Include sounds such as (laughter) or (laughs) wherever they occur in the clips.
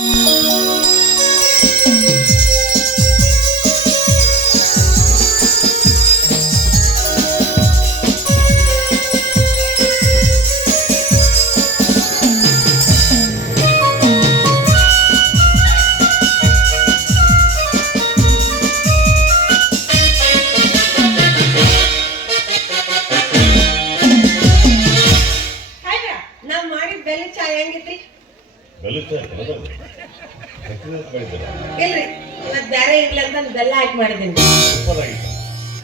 ಹಾಗ ಇಲ್ರಿ ಇವತ್ ಬ್ಯಾರೆ ಇರ್ಲಿ ಅಂತ ನಾನ್ ಬೆಲ್ಲ ಹಾಕಿ ಮಾಡಿದ್ದೀನಿ.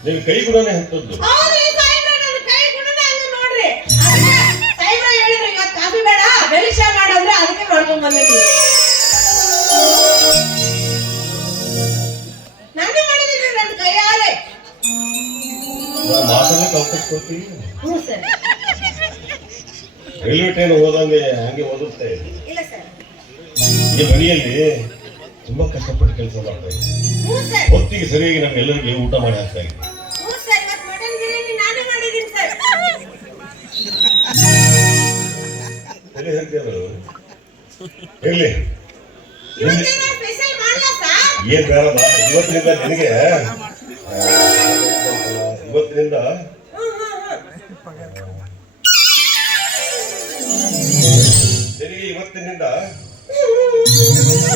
ನೀವು ಕೈ ಗುಣನೇ ಹತ್ತದ್ದು. ಹೌದ್ರಿ ಸಾಹೇಬ್ರ ನನ್ ಕೈ ಗುಣನೇ ಹಂಗ ನೋಡ್ರಿ. ಅದಕ್ಕೆ ಸಾಹೇಬ್ರ ಹೇಳಿದ್ರು ಇವತ್ ಕಾಫಿ ಬೇಡ ಬೆಲ್ಲ ಚಾ ಮಾಡಂದ್ರೆ ಅದಕ್ಕೆ ಮಾಡ್ಕೊಂಡ್ ಬಂದಿದ್ವಿ ನಾನೇ ಮಾಡಿದ್ದೀನಿ ನನ್ನ ಕೈಯಾರೆ ನಾನು ಮಾತನ್ನ ಕಲ್ಪಿಸ್ಕೊಡ್ತೀವಿ ಹ್ಞೂ ಸರ್. ರೈಲ್ವೆ ಟ್ರೈನ್ ಹೋದಂಗೆ ಹಂಗೆ ಓದುತ್ತೆ. ಈ ಮನೆಯಲ್ಲಿ ತುಂಬಾ ಕಷ್ಟಪಟ್ಟು ಕೆಲಸ ಮಾಡ್ತಾ ಇದ್ದೆ ಸರ್. ಹೊತ್ತಿಗೆ ಸರಿಯಾಗಿ ನಮ್ಗೆಲ್ಲರಿಗೆ ಊಟ ಮಾಡಿ ಹಾಕ್ತಾ ಇದ್ದೆ ಹ್ಞೂ ಸರ್ ಸರ್. ಸರಿ ಮಾಡಲ್ಲ ಸರ್? ಏನ್ ಬೇಡಮ್ಮ ಇವತ್ತಿನಿಂದ ನಿನಗೆ ಇವತ್ತಿನಿಂದ ನಿನಗೆ ಇವತ್ತಿನಿಂದ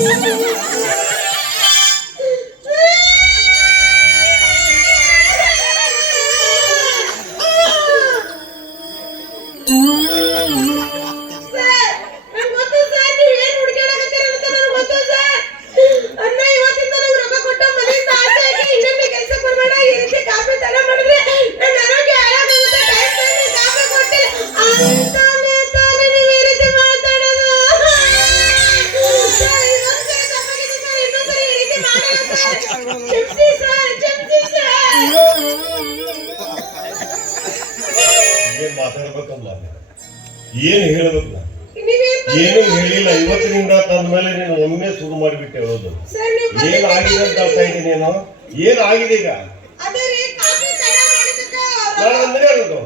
Música ಮಾತಾಡ್ಬೇಕಲ್ಲ ಏನ್ ಹೇಳ್ಬೇಕು ಏನು ಹೇಳಿಲ್ಲ. ಇವತ್ತಿನಿಂದ ತಂದ ಮೇಲೆ ನೀನು ಒಮ್ಮೆ ಶುರು ಮಾಡಿಬಿಟ್ಟೆ ಹೇಳೋದು ಏನ್ ಆಗಿದೆ ಅಂತ ಅರ್ಥ ಇದ್ದೀನಿ ಏನ್ ಆಗಿದೆ ಈಗ? ನಾನು ಅಂದ್ರೆ ಹೇಳೋದು.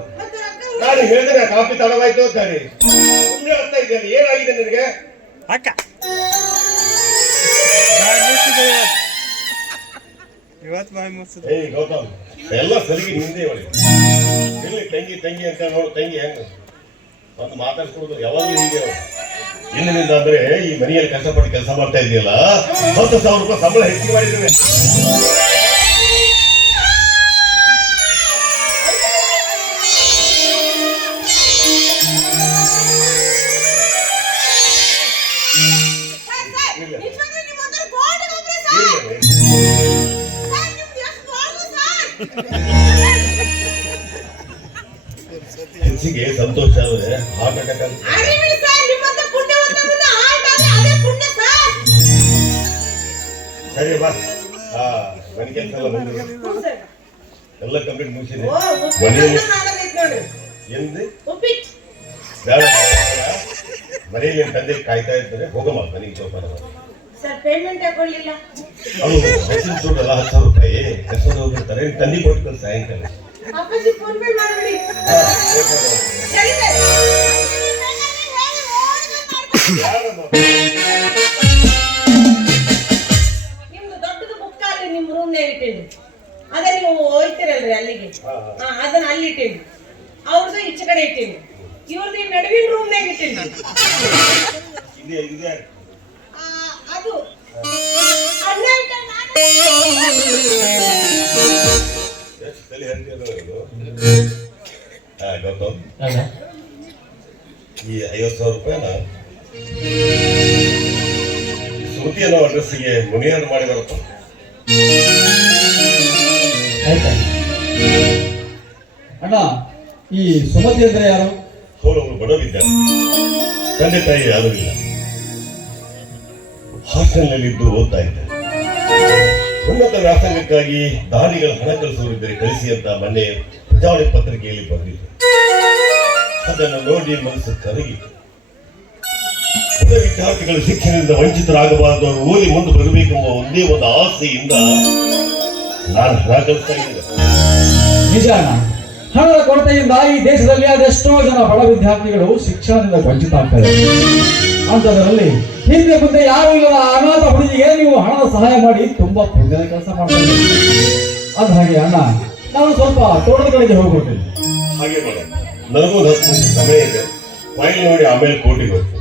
ನಾನು ಹೇಳಿದ್ರೆ ಕಾಫಿ ತಡವಾಯ್ತು ಅಂತ ಹೇಳಿ. ಸುಮ್ಮನೆ ಅರ್ಥ ಇದ್ದೇನೆ ಏನಾಗಿದೆ ನಿನಗೆ? ಅಕ್ಕ ಏಯ್ ಗೌತಮ್ ಎಲ್ಲ ಸರಿಗೆ ನಿಂದೆ ಹೇಳಿ ಇಲ್ಲಿ ತಂಗಿ ತಂಗಿ ಅಂತ ನೋಡು ತಂಗಿ ಹೆಂಗ. ಒಂದು ಮಾತಾಡ್ಸ್ಕೊಡೋದು ಯಾವಾಗಲೂ ಹೀಗೆ ಅವಳು. ಇಂದಿನಿಂದ ಅಂದ್ರೆ ಈ ಮನೆಯಲ್ಲಿ ಕಷ್ಟಪಟ್ಟು ಕೆಲಸ ಮಾಡ್ತಾ ಇದೆಯಲ್ಲ ಹತ್ತು ಸಾವಿರ ರೂಪಾಯಿ ಸಂಬಳ ಹೆಚ್ಚಿಗೆ ಮಾಡಿದ್ದೇವೆ. ಹೆಂಚಿಗೆ ಸಂತೋಷ ಆದ್ರೆ ಹಾರ್ಟ್ ಅಟ್ಯಾಕ್ ಸರ್, ಬಾ. ಹಾ ನನಗೆ ಕೆಲಸ ಎಲ್ಲ ಬಂದಿದೆ ಸರ್. ಎಲ್ಲ ಕಂಪ್ಲೀಟ್ ಮುಗಿಸಿದೆ. ಉಪ್ಪಿಟ್ಟು. ಬೇಡ ಮನೆಯಲ್ಲಿ ತಂದೆ ಕಾಯ್ತಾ ಇದ್ದಾರೆ ಹೋಗಮ್ಮ ಮನೆಗೆ ಜೋಪಾನ. ಸರ್ ಪೇಮೆಂಟ್ ದುಡ್ಡಲ್ಲ ಹತ್ತು ಸಾವಿರ ರೂಪಾಯಿ. ಕರ್ಕೊಂಡು ಹೋಗಿರ್ತಾರೆ ನಿನ್ ತಂದೆ ಕೊಟ್ಟು ಸಾಯಂಕಾಲ. ಅಪ್ಪಾಜಿ ಫೋನ್ ಪೇ ಮಾಡ್ಬಿಡಿ. ಸರಿ? ನಿಮ್ದು ದೊಡ್ಡದು ಬುಕ್ ಅಲ್ಲಿ ನಿಮ್ಮ ರೂಮ್ ಇಟ್ಟಿದ್ದು. ಅದೇ ನೀವು ಹೋಯ್ತಿರಲ್ರಿ ಅಲ್ಲಿಗೆ. ಹಾ, ಅದನ್ನ ಅಲ್ಲಿ ಇಟ್ಟೀನಿ ಅವ್ರದ್ದು ಈಚೆ ಕಡೆ ಇಟ್ಟೀನಿ ಇವ್ರದ್ದು ನಡುವಿನ ರೂಮ್ನಾಗ ಇಟ್ಟೀನಿ ಇದೆ ಇದೆ. ಈ ಐವತ್ತು ಸಾವಿರ ರೂಪಾಯಿನ ಅನ್ನೋ ಅಡ್ರೆಸ್ಸಿಗೆ ಮುನಿಯನ್ನು ಮಾಡಿದಾರಪ್ಪ. ಆಯ್ತಾ? ಅಣ್ಣ ಈ ಸುಮತಿ ಅಂದ್ರೆ ಯಾರು? ಬಡವಿದ್ದಾರೆ ತಂದೆ ತಾಯಿ ಯಾರು ಇಲ್ಲ. ಹಾಸ್ಟೆಲ್ನಲ್ಲಿ ಇದ್ದು ಓದ್ತಾ ಇದ್ದಾರೆ ಉನ್ನತ ವ್ಯಾಸಂಗಕ್ಕಾಗಿ ದಾನಿಗಳ ಹಣ ಕಳಿಸುವರಿದ್ದರೆ ಕಳಿಸಿ ಅಂತ ಮೊನ್ನೆ ಪ್ರಜಾವಾಣಿ ಪತ್ರಿಕೆಯಲ್ಲಿ ಬಂದಿತ್ತು ಅದನ್ನು ನೋಡಿ ಮನಸ್ಸು ಕರಗಿತು ವಿದ್ಯಾರ್ಥಿಗಳು ಶಿಕ್ಷಣದಿಂದ ವಂಚಿತರಾಗಬಾರದು ಅವರು ಓದಿ ಮುಂದೆ ಬರಬೇಕೆಂಬ ಒಂದೇ ಒಂದು ಆಸೆಯಿಂದ ನಾನು ಹಣ ಕಳಿಸ್ತಾ ಇದ್ದೇನೆ ಹಣದ ಕೊರತೆಯಿಂದ ಈ ದೇಶದಲ್ಲಿ ಅದೆಷ್ಟೋ ಜನ ಬಡ ವಿದ್ಯಾರ್ಥಿಗಳು ಶಿಕ್ಷಣದಿಂದ ವಂಚಿತ ಆಗ್ತಾರೆ ಅಂಥದ್ರಲ್ಲಿ ಹಿಂದೆ ಮುಂದೆ ಯಾರು ಇಲ್ಲದ ಅನಾಥ ಹುಡುಗಿಗೆ ನೀವು ಹಣದ ಸಹಾಯ ಮಾಡಿ ತುಂಬಾ ಪುಣ್ಯದ ಕೆಲಸ ಮಾಡ್ತಾರೆ. ಅದ ಹಾಗೆ ಅಣ್ಣ, ನಾನು ಸ್ವಲ್ಪ ತೋಟದ ಕಡೆಗೆ ಹೋಗ್ಬಿಟ್ಟಿದ್ದೆ ಹಾಗೆ ನನಗೂ ಸಮಯ ಇದೆ. ಫೈಲ್ ನೋಡಿ ಆಮೇಲೆ ಕೋಟಿ ಹೋಗ್ತೀನಿ.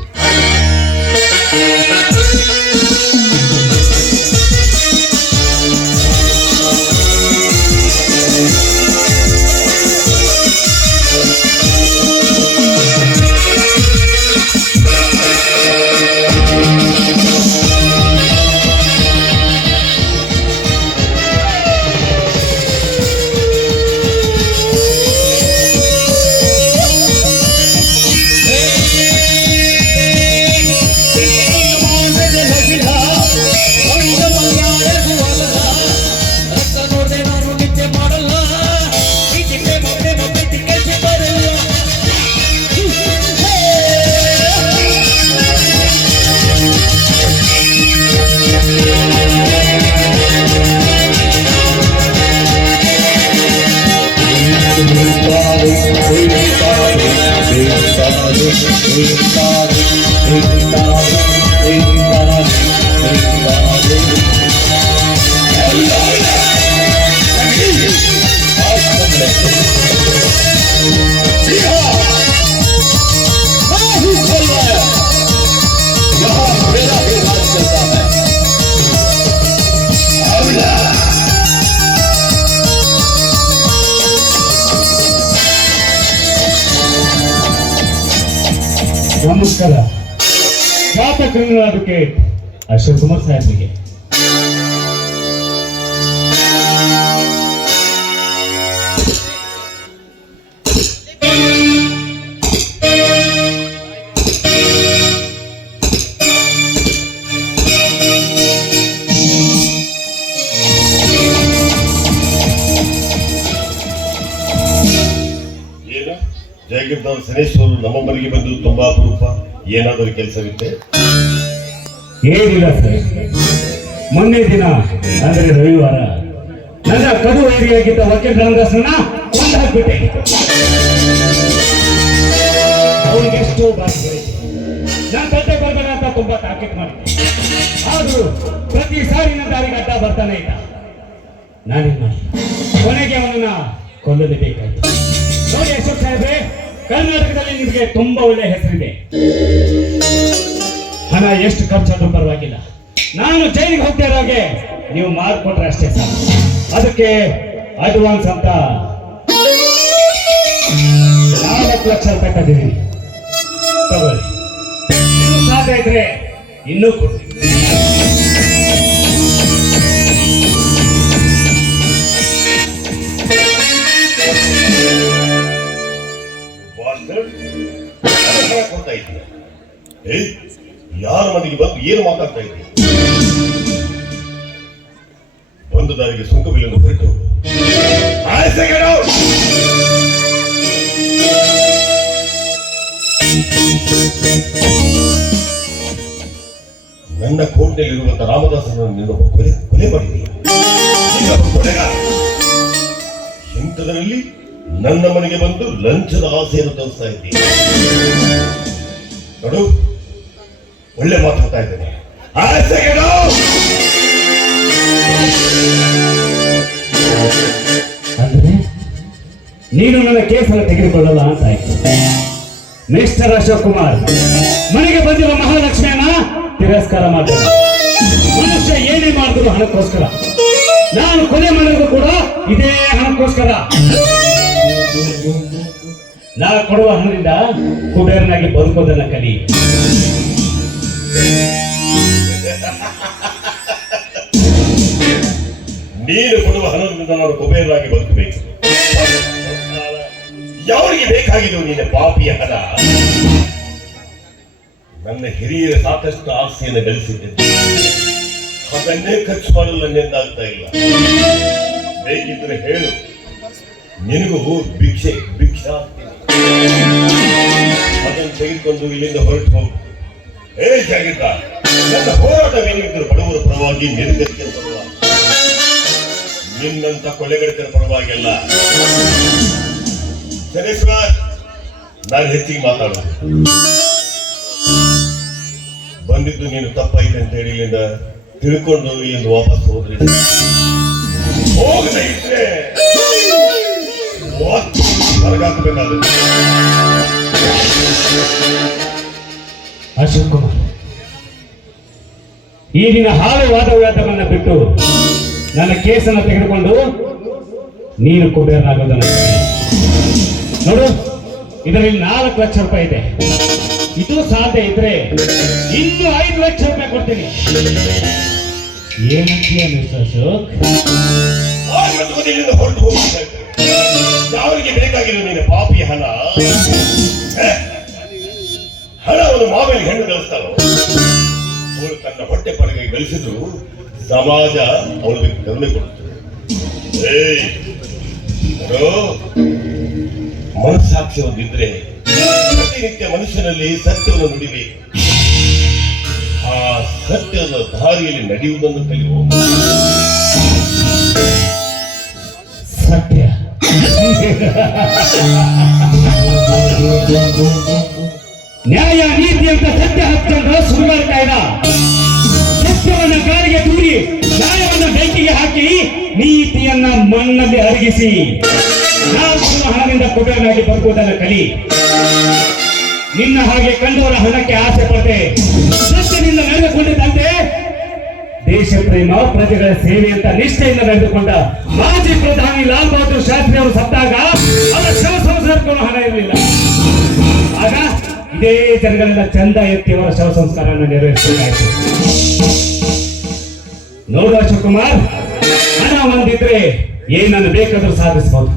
Hare Hare Hare Hare ನಮಸ್ಕಾರ. ಖ್ಯಾತ ಅಡ್ವೊಕೇಟ್ ಅಶೋಕ್ ಕುಮಾರ್ ಸಾಹೇಬ್ರಿಗೆ. ಜಯಗಿರ್ದವ್ರ ಸನೇಶ್ವರು ನಮ್ಮ ಮನೆಗೆ ಬಂದು ತುಂಬಾ ಅಪರೂಪ. ಏನಾದರೂ ಕೆಲಸವಿತ್ತೆ ಏನಿಲ್ಲ ಸರ್, ಮೊನ್ನೆ ದಿನ, ಅಂದ್ರೆ ರವಿವಾರ, ನನ್ನ ಕಡು ಏರಿಯಾಗಿದ್ದ ವಕೀಲ ರಂಗಸ್ನ ಒಂದು ಹಾಕ್ಬಿಟ್ಟೆ. ಅವನಿಗೆ ಎಷ್ಟೋ ಬಾರಿ ಹೇಳಿದ್ದೆ. ನಾನು ಗದ್ದೆ ಬರ್ಬೇಡ ಅಂತ ತುಂಬಾ ಟಾರ್ಗೆಟ್ ಮಾಡಿದ್ದೆ. ಆದ್ರೂ ಪ್ರತಿ ಸಾರಿ ನನ್ನ ದಾರಿಗೆ ಅಡ್ಡ ಬರ್ತಾನೆ ಇದ್ದ. ನಾನೇನ್ ಮಾಡಿ ಕೊನೆಗೆ ಅವನನ್ನ ಕೊಲ್ಲಲೇಬೇಕಾಯ್ತು. ನೋಡಿ ಅಶೋಕ್ ಸಾಹೇಬ್ರೆ ಕರ್ನಾಟಕದಲ್ಲಿ ನಿಮಗೆ ತುಂಬಾ ಒಳ್ಳೆ ಹೆಸರಿದೆ. ಹಣ ಎಷ್ಟು ಖರ್ಚಾದ್ರೂ ಪರವಾಗಿಲ್ಲ. ನಾನು ಜೈಲಿಗೆ ಹೋಗ್ತಾ ಇರೋಗೆ ನೀವು ಮಾಡಿಕೊಟ್ರೆ ಅಷ್ಟೇ ಸಾಕು. ಅದಕ್ಕೆ ಅಡ್ವಾನ್ಸ್ ಅಂತ ನಾಲ್ಕು ಲಕ್ಷ ರೂಪಾಯಿ ತಂದಿದ್ದೀನಿ. ತಗೊಳ್ಳಿ. ಸಾಧ್ಯ ಇದ್ರೆ ಇನ್ನೂ ಕೊಡ್ತೀನಿ. ಏಯ್ ಯಾರ ಮನೆಗೆ ಬಂದು ಏನು ಮಾತಾಡ್ತಾ ಇದ್ದೀರಿ ಒಂದು ದಾರಿಗೆ ಸುಂಕ ಬಿಲ್ಲನ್ನು ಹೊರಟು! ನನ್ನ ಕೋಟೆಯಲ್ಲಿರುವಂತ ರಾಮದಾಸನನ್ನು ನೀನು ಕೊಲೆ ಕೊಲೆ ಮಾಡಿದೀಯ ನೀನೊಬ್ಬ ಇಂಥದರಲ್ಲಿ ನನ್ನ ಮನೆಗೆ ಬಂದು ಲಂಚದ ಆಸೆಯನ್ನು ತೋರಿಸ್ತಾ ಇದ್ದೀನಿ ನೋಡು ಒಳ್ಳೆ ಮಾತು ಹೋಗ್ತಾ ಇದ್ದೇನೆ! ಅಂದ್ರೆ? ನೀನು ನನ್ನ ಕೇಸನ್ನು ತೆಗೆದುಕೊಳ್ಳಲ್ಲ ಅಂತ ಆಯ್ತು. ಮಿಸ್ಟರ್ ಅಶೋಕ್ ಕುಮಾರ್, ಮನೆಗೆ ಬಂದಿರುವ ಮಹಾಲಕ್ಷ್ಮಿಯನ್ನ ತಿರಸ್ಕಾರ ಮಾಡ್ತಾರೆ ಮನುಷ್ಯ ಏನೇ ಮಾಡಿದ್ರು ಹಣಕ್ಕೋಸ್ಕರ. ನಾನು ಕೊಲೆ ಮಾಡಿದ್ರು ಕೂಡ ಇದೇ ಹಣಕ್ಕೋಸ್ಕರ. ನಾನು ಕೊಡುವ ಹಣದಿಂದ ಕುಬೇರನಾಗಿ ಬದುಕೋದನ್ನ ಕಲಿ. ನೀನು ಕೊಡುವ ಹಣದಿಂದ ನಾನು ಕುಬೇರಾಗಿ ಬದುಕಬೇಕು. ಯಾರಿಗೆ ಬೇಕಾಗಿದ್ದು ನಿನ್ನ ಪಾಪಿಯ ಹಣ? ನನ್ನ ಹಿರಿಯರ ಸಾಕಷ್ಟು ಆಸ್ತಿಯನ್ನು ಗಳಿಸಿದ್ದೆ ಅದನ್ನೇ ಖರ್ಚು ಮಾಡಲು ನನ್ನಿಂದಾಗ್ತಾ ಇಲ್ಲ. ಬೇಕಿದ್ರೆ ಹೇಳು. ನಿನಗೂ ಭಿಕ್ಷೆ ಭಿಕ್ಷಾ ಅದನ್ನು ತೆಗೆದುಕೊಂಡು ಇಲ್ಲಿಂದ ಹೊರಟು ಹೋಗು. ಏ ಜಾಗಿದ್ದ ನನ್ನ ಹೋರಾಟವೇನಿದ್ರು ಬಡವರ ಪರವಾಗಿ ನಿರ್ಗತಿಕರ ಪರವಾಗಿ. ನಿನ್ನಂತ ಕೊಲೆಗಡಕರ ಪರವಾಗಿಲ್ಲ ಸರಿ ಸರ್ ನಾನು ಹೆಚ್ಚಿಗೆ ಮಾತಾಡೋದು. ಬಂದಿದ್ದು ನೀನು ತಪ್ಪಾಯ್ತು ಅಂತ ಹೇಳಿ ಇಲ್ಲಿಂದ ತಿಳ್ಕೊಂಡು ಇಲ್ಲಿಂದ ವಾಪಸ್ ಹೋದ್ರೆ. ಹೋಗದೆ ಇದ್ರೆ ಹೊರಗಾಕಬೇಕಾಗುತ್ತೆ. ಅಶೋಕ್ ಕುಮಾರ್ ದಿನ ಹಾಳು ವಾದವ್ಯಾದವನ್ನು ಬಿಟ್ಟು ನನ್ನ ಕೇಸನ್ನು ತೆಗೆದುಕೊಂಡು ನೀನು ಕುಬೇರನಾಗೋದನ್ನ ನೋಡು, ಇದರಲ್ಲಿ ನಾಲ್ಕು ಲಕ್ಷ ರೂಪಾಯಿ ಇದೆ. ಇದು ಸಾಧ್ಯ ಇದ್ರೆ ಇನ್ನು ಐದು ಲಕ್ಷ ರೂಪಾಯಿ ಕೊಡ್ತೀನಿ. ಏನಂತೀಯ ಮಿಸ್ ಅಶೋಕ್? ಹೊರಟು ಹೋಗ್ತಾ ಇದ್ದಾರೆ ಬೇಕಾಗಿರೋ ನೀನು ಪಾಪಿ ಹಣ? ಹಣ ಅವನು ಮಾವೇಲಿ ಹೆಣ್ಣು ಗಳಿಸ್ತಾರೋ ಅವಳು ತನ್ನ ಹೊಟ್ಟೆ ಪರಗೆ ಗಳಿಸಿದ್ರು ಸಮಾಜ ಅವಳಿಗೆ ಕರುಣೆ ನೋಡು, ಮನಸ್ಸಾಕ್ಷಿ ಒಂದಿದ್ರೆ ಪ್ರತಿನಿತ್ಯ ಮನುಷ್ಯನಲ್ಲಿ ಸತ್ಯವನ್ನು ನುಡಿಬೇಕು ಆ ಸತ್ಯದ ದಾರಿಯಲ್ಲಿ ನಡೆಯುವುದನ್ನು ಕಲಿಯುವ ಸತ್ಯ. (laughs) ನ್ಯಾಯ ನೀತಿ ಅಂತ ಸತ್ಯ ಹಚ್ಕೊಂಡ್ರೆ ಸುಳ್ಳು ಮಾಡ್ತಾ ಇದ್ದ. ಸತ್ಯವನ್ನ ಕಾಲಿಗೆ ದೂರಿ ನ್ಯಾಯವನ್ನ ಬೆಂಕಿಗೆ ಹಾಕಿ ನೀತಿಯನ್ನ ಮಣ್ಣಲ್ಲಿ ಅರಗಿಸಿ. ಹಣದಿಂದ ಕುಬೇರನಾಗಿ ಬದುಕುವುದನ್ನು ಕಲಿ. ನಿನ್ನ ಹಾಗೆ ಕಂಡವರ ಹಣಕ್ಕೆ ಆಸೆ ಪಟ್ಟೆ. ಸತ್ಯದಿಂದ ನಡೆದುಕೊಂಡಿದ್ದಂತೆ ದೇಶ ಪ್ರೇಮ ಪ್ರಜೆಗಳ ಸೇವೆ ಅಂತ ನಿಷ್ಠೆಯಿಂದ ನಡೆದುಕೊಂಡ ಮಾಜಿ ಪ್ರಧಾನಿ ಲಾಲ್ ಬಹದ್ದೂರ್ ಶಾಸ್ತ್ರಿ ಅವರು ಸತ್ತಾಗ ಇದೇ ಜನಗಳೆಲ್ಲ ಚಂದ ಎತ್ತಿ ಅವರ ಶವ ಸಂಸ್ಕಾರವನ್ನು ನೆರವೇರಿಸಬೇಕಾಯ್ತು. ನೋಡು ಶಿವಕುಮಾರ್ ಕುಮಾರ್ ಹಣ ಒಂದಿದ್ರೆ ಏನನ್ನು ಬೇಕಾದ್ರೂ ಸಾಧಿಸಬಹುದು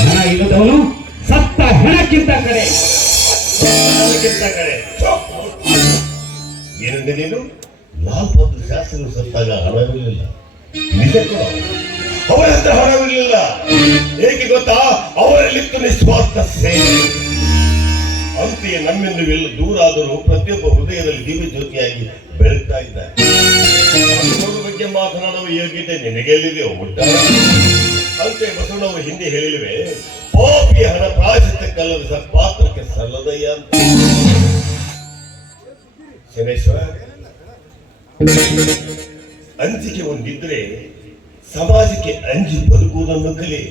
ಹಣ ಇಲ್ಲದವನು ಸತ್ತ ಹೆಣಕ್ಕಿಂತ ಕಡೆ. ಕಡೆ. ಏನಂದ್ರೆ ನೀನು? ಬಹದ್ದೂರ್ ಶಾಸ್ತ್ರಿ ಸತ್ತಾಗ ಹಣವಿರಲಿಲ್ಲ. ನಿಜಕ್ಕೂ ಅವರ ಹಣವಿರಲಿಲ್ಲ. ಏಕೆ ಗೊತ್ತಾ? ಅವರಲ್ಲಿತ್ತು ನಿಸ್ವಾರ್ಥ ಸೇವೆ ಅಂತೆಯೇ ಎಲ್ಲ ದೂರ ಆದರೂ ಪ್ರತಿಯೊಬ್ಬ ಹೃದಯದಲ್ಲಿ ದಿವ್ಯ ಜ್ಯೋತಿಯಾಗಿ ಬೆಳಗ್ತಾ ಇದ್ದಾರೆ ಬಗ್ಗೆ ಮಾತನಾಡುವ ಯೋಗ್ಯತೆ ನಿನಗೆಲ್ಲಿದೆ ಊಟ ಅಂತೆ ಬಸವಣ್ಣವರು ಹಿಂದೆ ಹೇಳಿವೆ ಪಾಪಿ ಹಣ ಪ್ರಾಯಶ್ಚಿತ್ತಕ್ಕಲ್ಲದ ಸತ್ಪಾತ್ರಕ್ಕೆ ಸಲ್ಲದಯ್ಯ ಅಂತ. ಅಂಜಿಕೆ ಒಂದಿದ್ರೆ ಸಮಾಜಕ್ಕೆ ಅಂಜಿ ಬದುಕುವುದನ್ನು ಕಲಿ.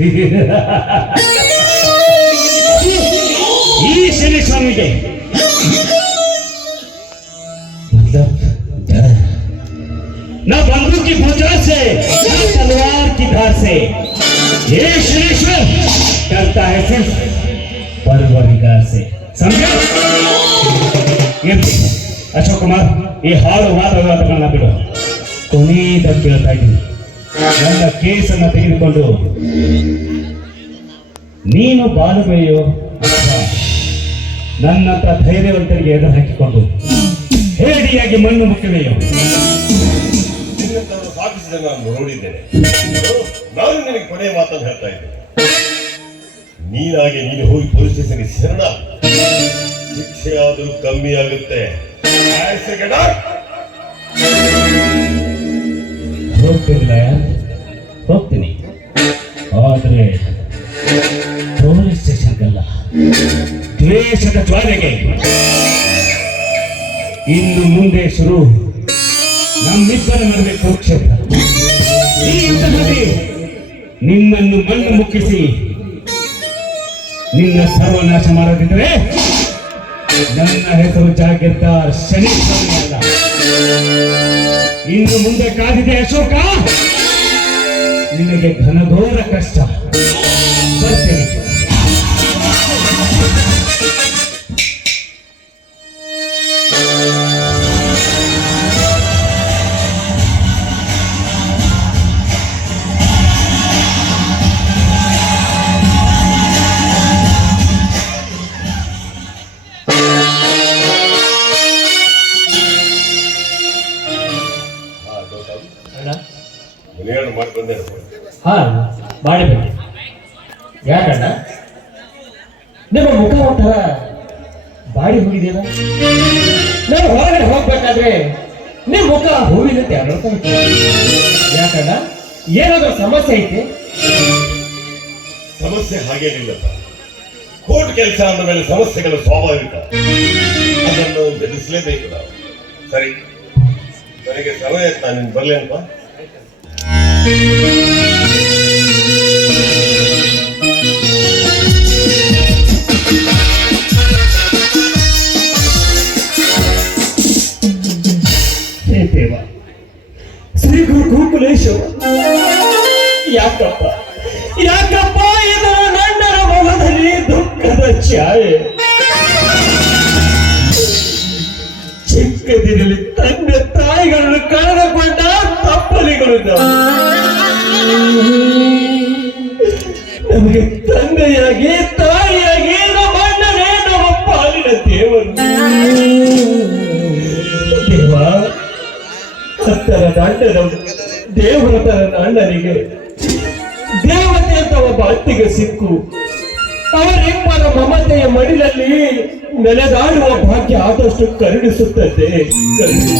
ये श्री स्वामी के मतलब डर ना बंदूक की भूचाल से ना तलवार की धार से ये श्रीश्वर करता है सिर्फ़ परवरदिगार से समझे ये अशोक कुमार ये हार हाथ हवा तक ना बिडो कोणी तक खेळता येईल ನನ್ನ ಕೇಸನ್ನ ತೆಗೆದುಕೊಂಡು, ನೀನು ಬಾಲುವೆಯೋ ನನ್ನಂತ ಧೈರ್ಯವಂತರಿಗೆ ಎದುರು ಹಾಕಿಕೊಂಡು, ಹೇಡಿಯಾಗಿ ಮಣ್ಣು ಮುಖ್ಯವೆಯೋ ನಾನು ನೋಡಿದ್ದೇನೆ. ನಾನು ನಿನಗೆ ಕೊನೆಯ ಮಾತನ್ನು ಹೇಳ್ತಾ ಇದ್ದೇನೆ. ನೀನಾಗೆ ನೀನು ಹೋಗಿ ಪೊಲೀಸ್ ಸ್ಟೇಷನ್ಗೆ ಶರಣ ಶಿಕ್ಷೆ ಆದರೂ ಕಮ್ಮಿ ಆಗುತ್ತೆ? ಹೋಗ್ತಿರ್ಲ ಹೋಗ್ತೀನಿ. ಆದ್ರೆ ಪೊಲೀಸ್ ಸ್ಟೇಷನ್ಗಲ್ಲ ದ್ವೇಷದ ಜ್ವಾಲೆಗೆ ಇನ್ನು ಮುಂದೆ ಶುರು. ನಮ್ಮಿಬ್ಬರ ನಡುವೆ ಕುರುಕ್ಷೇತ್ರ. ಈ ನಿನ್ನನ್ನು ಮಣ್ಣು ಮುಕ್ಕಿಸಿ ನಿನ್ನ ಸರ್ವನಾಶ ಮಾಡದಿದ್ರೆ ನನ್ನ ಹೆಸರು ಜಾಗೀರ್ದಾರ್ ಶನಿ ಇನ್ನು ಮುಂದೆ ಕಾದಿದೆ ಅಶೋಕ. ನಿನಗೆ ಘನಘೋರ ಕಷ್ಟ. ಮಾಡಿ ಬನ್ನಿ ಯಾಕಣ್ಣ? ನಿಮ್ಮ ಮುಖ ಒಂಥರ ಬಾಡಿ ಹೋಗಿದೆಯಲ್ಲ? ನಾವು ಹೊರಗಡೆ ಹೋಗ್ಬೇಕಾದ್ರೆ ನಿಮ್ಮ ಮುಖ ಹೂವಿನಂತೆ ಇತ್ತು ಯಾಕಣ್ಣ? ಏನಾದ್ರೂ ಸಮಸ್ಯೆ ಐತೆ? ಸಮಸ್ಯೆ ಹಾಗೇನಿಲ್ಲಪ್ಪ. ಕೋರ್ಟ್ ಕೆಲಸ ಅಂದ ಮೇಲೆ ಸಮಸ್ಯೆಗಳು ಸ್ವಾಭಾವಿಕ. ಅದನ್ನು ಎದುರಿಸಲೇಬೇಕು ನಾವು. ಸರಿ. ನನಗೆ ಸಮಯ ನಾನು ನಿನ್ ನಮಗೆ ತಂದೆಯಾಗಿ, ತಾಯಿಯಾಗಿ, ನಮ್ಮ ಅಣ್ಣನೇ, ನಮ್ಮ ಪಾಲಿನ ದೇವರು. ದೇವ ಹತ್ತರ ದಾಂಡನ ದೇವರ ತರ ಅಣ್ಣನಿಗೆ ದೇವತೆ ಅಂತ ಒಬ್ಬ ಅತ್ತಿಗೆ ಸಿಕ್ಕು. ಅವರಿಬ್ಬರ ಮಮತೆಯ ಮಡಿಲಲ್ಲಿ ನೆಲೆದಾಡುವ ಭಾಗ್ಯ ಆದಷ್ಟು ಕರುಣಿಸುತ್ತದೆ. ಕರುಣಿಸು.